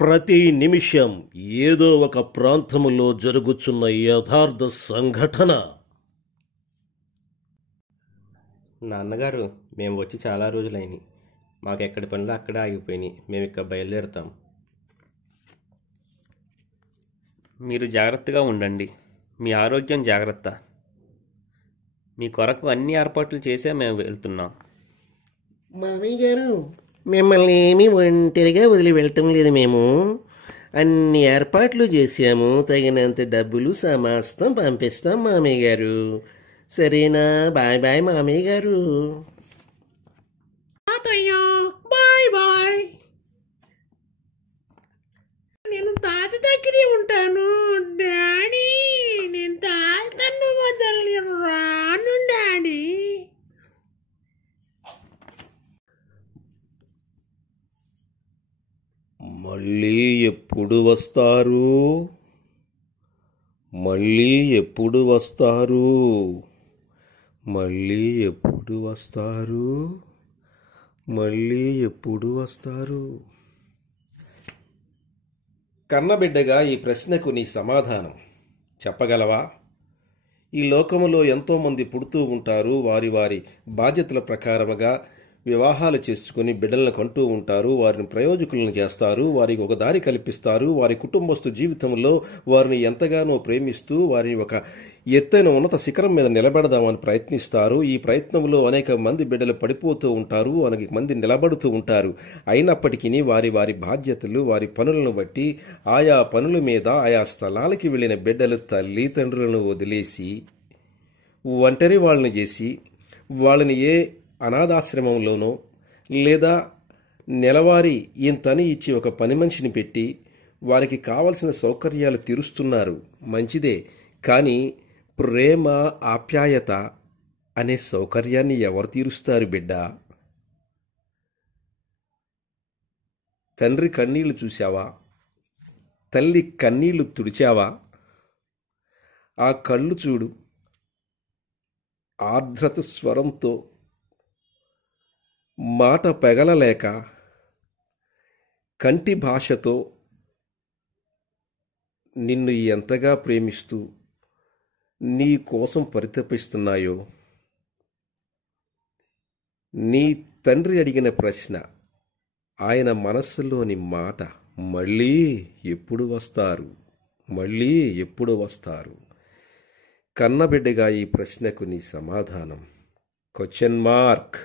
ప్రతి నిమిషం ఏదో ఒక ప్రాంతములో జరుగుతున్న యథార్థ సంఘటన. నాన్నగారు, మేము వచ్చి చాలా రోజులైంది. మాకు ఎక్కడి పనులు అక్కడే ఆగిపోయినాయి. మేము ఇక బయలుదేరుతాం. మీరు జాగ్రత్తగా ఉండండి. మీ ఆరోగ్యం జాగ్రత్త. మీ కొరకు అన్ని ఏర్పాట్లు చేసే మేము వెళ్తున్నాం. మామయ్య గారు, మిమ్మల్ని ఏమీ ఒంటరిగా వదిలి వెళ్తాం లేదు. మేము అన్ని ఏర్పాట్లు చేసాము. తగినంత డబ్బులు సమాస్తం పంపిస్తాం మామయ్య గారు. సరేనా? బాయ్ బాయ్ మామయ్య గారు. Bye bye. నేను తాత దగ్గరే ఉంటాను. డాడీ, నేను తాతను వదలని రాను డాడీ. మళ్ళీ ఎప్పుడు వస్తారు? మళ్ళీ ఎప్పుడు వస్తారు? మళ్ళీ ఎప్పుడు వస్తారు? మళ్ళీ ఎప్పుడు వస్తారు? కన్నబిడ్డగా ఈ ప్రశ్నకు నీ సమాధానం చెప్పగలవా? ఈ లోకములో ఎంతోమంది పుడుతూ ఉంటారు. వారి వారి బాధ్యతల ప్రకారముగా వివాహాలు చేసుకుని బిడ్డలను కంటూ ఉంటారు. వారిని ప్రయోజకులను చేస్తారు. వారికి ఒక దారి కల్పిస్తారు. వారి కుటుంబస్తు జీవితంలో వారిని ఎంతగానో ప్రేమిస్తూ వారిని ఒక ఎత్తైన ఉన్నత శిఖరం మీద నిలబెడదామని ప్రయత్నిస్తారు. ఈ ప్రయత్నంలో అనేక మంది బిడ్డలు పడిపోతూ ఉంటారు, అనేక మంది నిలబడుతూ ఉంటారు. అయినప్పటికీ వారి వారి బాధ్యతలు, వారి పనులను బట్టి ఆయా పనుల మీద ఆయా స్థలాలకి వెళ్ళిన బిడ్డలు తల్లిదండ్రులను వదిలేసి ఒంటరి వాళ్ళని చేసి వాళ్ళని ఏ అనాథాశ్రమంలోనో లేదా నెలవారీ ఇంతని ఇచ్చి ఒక పని మనిషిని పెట్టి వారికి కావలసిన సౌకర్యాలు తీరుస్తున్నారు. మంచిదే. కానీ ప్రేమ, ఆప్యాయత అనే సౌకర్యాన్ని ఎవరు తీరుస్తారు బిడ్డ? తండ్రి కన్నీళ్లు చూశావా? తల్లి కన్నీళ్లు తుడిచావా? ఆ కళ్ళు చూడు. ఆర్ద్రత స్వరంతో మాట పెగలలేక కంటి భాషతో నిన్ను ఎంతగా ప్రేమిస్తూ నీ కోసం పరితపిస్తున్నాయో. నీ తండ్రి అడిగిన ప్రశ్న, ఆయన మనస్సులోని మాట, మళ్ళీ ఎప్పుడు వస్తారు? మళ్ళీ ఎప్పుడు వస్తారు? కన్నబిడ్డగా ఈ ప్రశ్నకు నీ సమాధానం క్వశ్చన్ మార్క్.